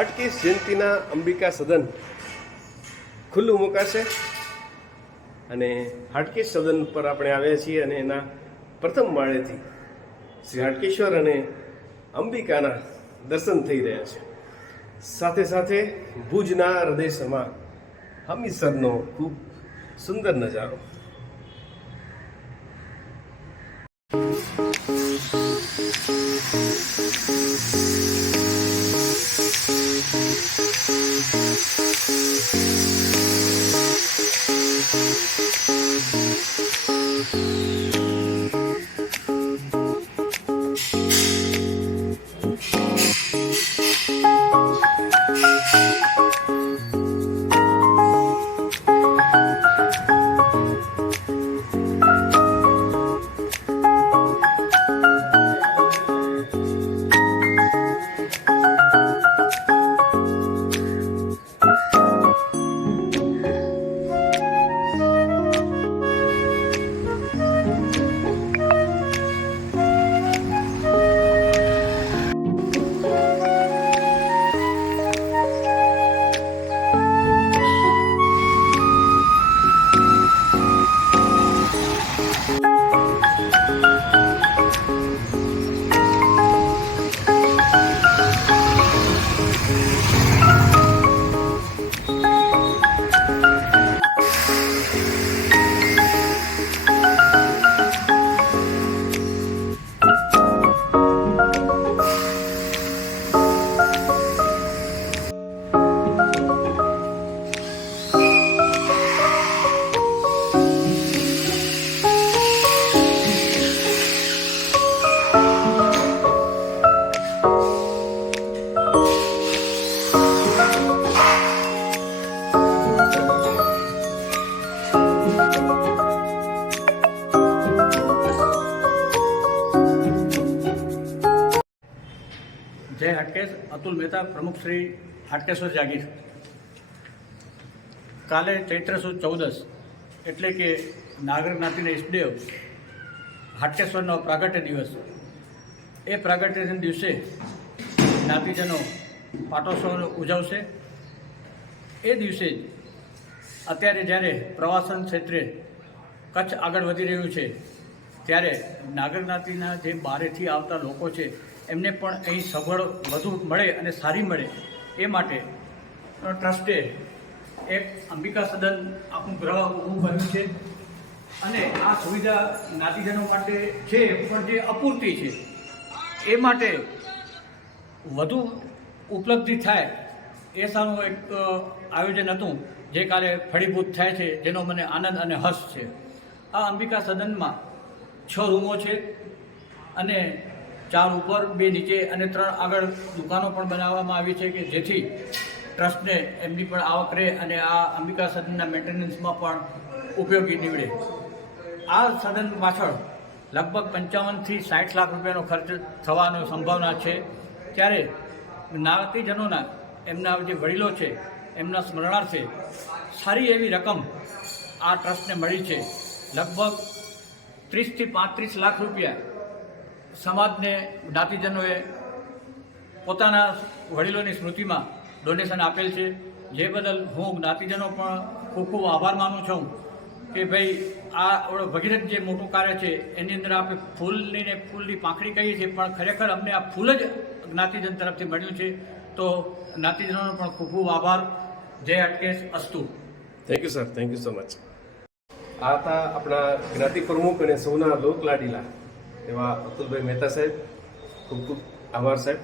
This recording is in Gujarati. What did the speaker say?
હાટકેશ જયંતિના અંબિકા સદન ખુલ્લું મુકાશે અને હાટકેશ સદન પર આપણે આવ્યા છીએ અને એના પ્રથમ માળેથી શ્રી હાટકેશ્વર અને અંબિકાના દર્શન થઈ રહ્યા છે. સાથે સાથે ભુજના હૃદય સમા હમીરસરનો ખૂબ સુંદર નજારો. જય હાટકેશ. અતુલ મહેતા, પ્રમુખ શ્રી હાટકેશ્વર જાગીર. કાલે ચૈત્ર સુદ 14 એટલે કે નાગર જ્ઞાતિના ઈષ્ટદેવ હાટકેશ્વરનો પ્રાગટ્ય દિવસ. એ પ્રાગટ્યના દિવસે જ્ઞાતિજનો પાટોત્સવ ઉજવશે. એ દિવસે જ અત્યારે જ્યારે પ્રવાસન ક્ષેત્રે કચ્છ આગળ વધી રહ્યું છે ત્યારે નાગર જ્ઞાતિના જે બહારેથી આવતા લોકો છે એમને પણ અહીં સગવડ વધુ મળે અને સારી મળે એ માટે ટ્રસ્ટે એક અંબિકા સદન આપણું ગ્રહ ઊભું કર્યું છે અને આ સુવિધા જ્ઞાતિજનો માટે છે પણ જે અપૂરતી છે એ માટે વધુ ઉપલબ્ધિ થાય એ સારું એક આયોજન હતું જે કાલે ફળીભૂત થાય છે, જેનો મને આનંદ અને હર્ષ છે. આ અંબિકા સદનમાં 6 રૂમો છે અને 4 ઉપર 2 નીચે અને 3 આગળ દુકાનો પણ બનાવવામાં આવી છે કે જેથી ટ્રસ્ટને એમની પણ આવક રહે અને આ અંબિકા સદનના મેન્ટેનન્સમાં પણ ઉપયોગી નીવડે. આ સદન પાછળ લગભગ 55 થી 60 લાખ રૂપિયાનો ખર્ચ થવાની સંભાવના છે. ત્યારે જ્ઞાતિજનોના એમના જે વડીલો છે એમના સ્મરણાર્થે સારી એવી રકમ આ ટ્રસ્ટને મળી છે. લગભગ 30 થી 35 લાખ રૂપિયા સમાજને જ્ઞાતિજનોએ પોતાના વડીલોની સ્મૃતિમાં ડોનેશન આપેલ છે, જે બદલ હું જ્ઞાતિજનો પણ ખૂબ ખૂબ આભાર માનું છું કે ભાઈ આ ભગીરથ જે મોટું કાર્ય છે એની અંદર આપણે ફૂલની પાંખડી કહીએ છીએ પણ ખરેખર અમને આ ફૂલ જ જ્ઞાતિજન તરફથી મળ્યું છે. તો જ્ઞાતિજનોનો પણ ખૂબ ખૂબ આભાર. જય હાટકેશ. અસ્તુ. Thank you sir, thank you so much. આ હતા આપણા જ્ઞાતિ પ્રમુખ અને સૌના લોકલાડીલા એવા અતુલભાઈ મહેતા સાહેબ. ખૂબ ખૂબ આભાર સાહેબ.